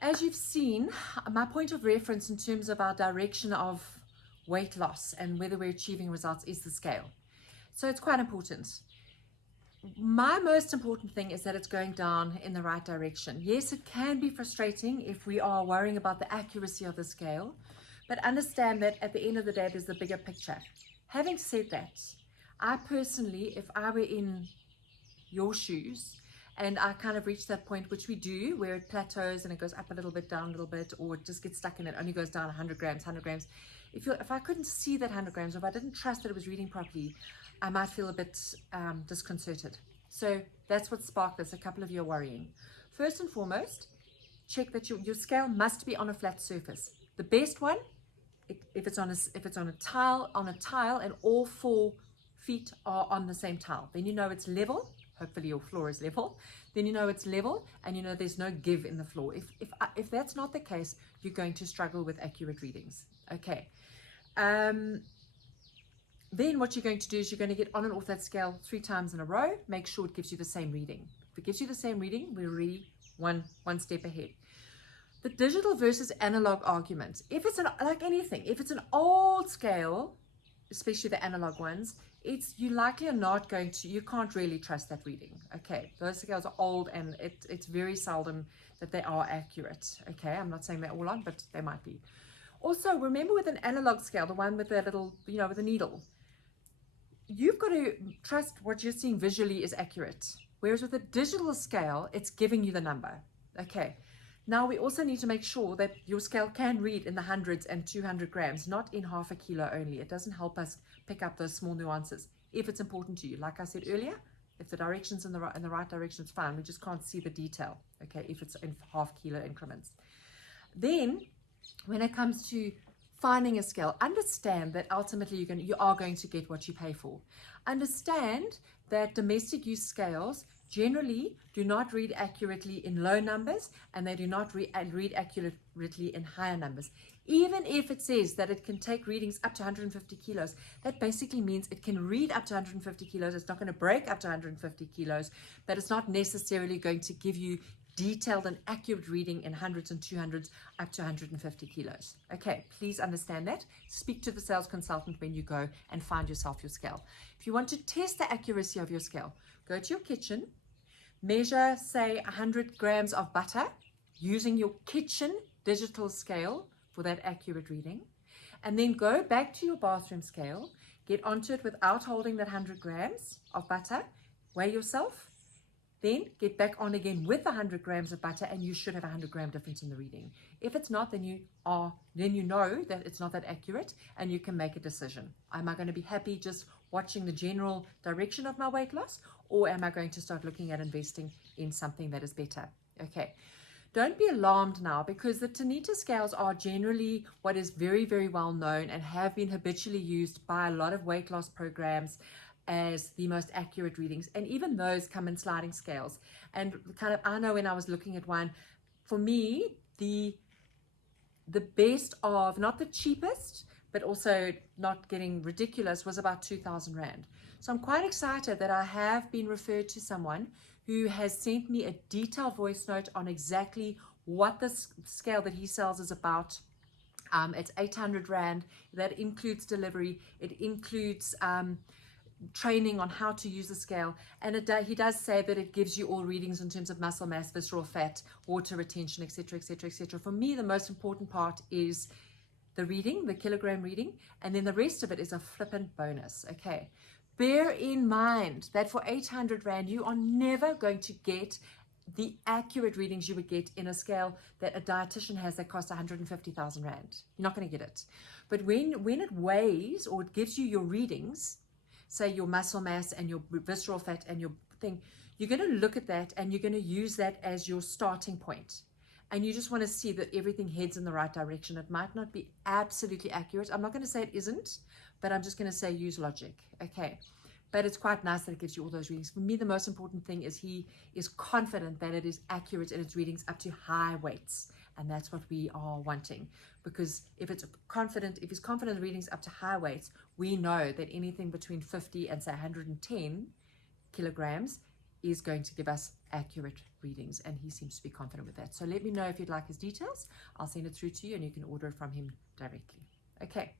As you've seen, my point of reference in terms of our direction of weight loss and whether we're achieving results is the scale. So it's quite important. My most important thing is that it's going down in the right direction. Yes, it can be frustrating if we are worrying about the accuracy of the scale, but understand that at the end of the day, there's the bigger picture. Having said that, I personally, if I were in your shoes and I kind of reach that point, which we do, where it plateaus and it goes up a little bit, down a little bit, or it just gets stuck and it only goes down 100 grams, 100 grams. If I couldn't see that 100 grams, or if I didn't trust that it was reading properly, I might feel a bit disconcerted. So that's what sparked this. A couple of you are worrying. First and foremost, check that your scale must be on a flat surface. The best one, if it's on a tile, and all 4 feet are on the same tile, then you know it's level. Hopefully your floor is level. Then you know it's level, and you know there's no give in the floor. If that's not the case, you're going to struggle with accurate readings. Okay. Then what you're going to do is you're going to get on and off that scale 3 times in a row. Make sure it gives you the same reading. If it gives you the same reading, we're really one step ahead. The digital versus analog argument. If it's like anything, if it's an old scale, especially the analog ones, you likely are not going to, you can't really trust that reading. Okay, those scales are old, and it's very seldom that they are accurate. Okay, I'm not saying they're all on, but they might be. Also, remember with an analog scale, the one with the little, with the needle, you've got to trust what you're seeing visually is accurate. Whereas with a digital scale, it's giving you the number. Okay. Now we also need to make sure that your scale can read in the hundreds and 200 grams, not in half a kilo only. It doesn't help us pick up those small nuances if it's important to you. Like I said earlier, if the direction's in the right direction, it's fine. We just can't see the detail. Okay, if it's in half kilo increments. Then when it comes to finding a scale, understand that ultimately you are going to get what you pay for. Understand that domestic use scales generally do not read accurately in low numbers, and they do not read accurately in higher numbers. Even if it says that it can take readings up to 150 kilos, that basically means it can read up to 150 kilos. It's not going to break up to 150 kilos, but it's not necessarily going to give you detailed and accurate reading in hundreds and 200s up to 150 kilos. Okay, please understand that. Speak to the sales consultant when you go and find yourself your scale. If you want to test the accuracy of your scale, go to your kitchen, measure, say, 100 grams of butter using your kitchen digital scale for that accurate reading, and then go back to your bathroom scale, get onto it without holding that 100 grams of butter, weigh yourself, then get back on again with 100 grams of butter, and you should have a 100-gram difference in the reading. If it's not, then you know that it's not that accurate, and you can make a decision. Am I going to be happy just watching the general direction of my weight loss, or am I going to start looking at investing in something that is better? Okay. Don't be alarmed now, because the Tanita scales are generally what is very, very well known and have been habitually used by a lot of weight loss programs as the most accurate readings, and even those come in sliding scales. And kind of, I know when I was looking at one, for me, the best of, not the cheapest, but also not getting ridiculous, was about 2,000 Rand. So I'm quite excited that I have been referred to someone who has sent me a detailed voice note on exactly what the scale that he sells is about. It's 800 Rand. That includes delivery. It includes training on how to use the scale, and he does say that it gives you all readings in terms of muscle mass, visceral fat, water retention, etc., etc., etc. For me, the most important part is the reading, the kilogram reading, and then the rest of it is a flippant bonus. Okay, bear in mind that for 800 Rand, you are never going to get the accurate readings you would get in a scale that a dietitian has that costs 150,000 Rand. You're not going to get it. But when it weighs, or it gives you your readings, say your muscle mass and your visceral fat and your thing, you're going to look at that and you're going to use that as your starting point. And you just want to see that everything heads in the right direction. It might not be absolutely accurate. I'm not going to say it isn't, but I'm just going to say use logic. Okay. But it's quite nice that it gives you all those readings. For me, the most important thing is he is confident that it is accurate in its readings up to high weights. And that's what we are wanting. Because if he's confident in readings up to high weights, we know that anything between 50 and say 110 kilograms is going to give us accurate readings, and he seems to be confident with that. So let me know if you'd like his details. I'll send it through to you and you can order it from him directly. Okay.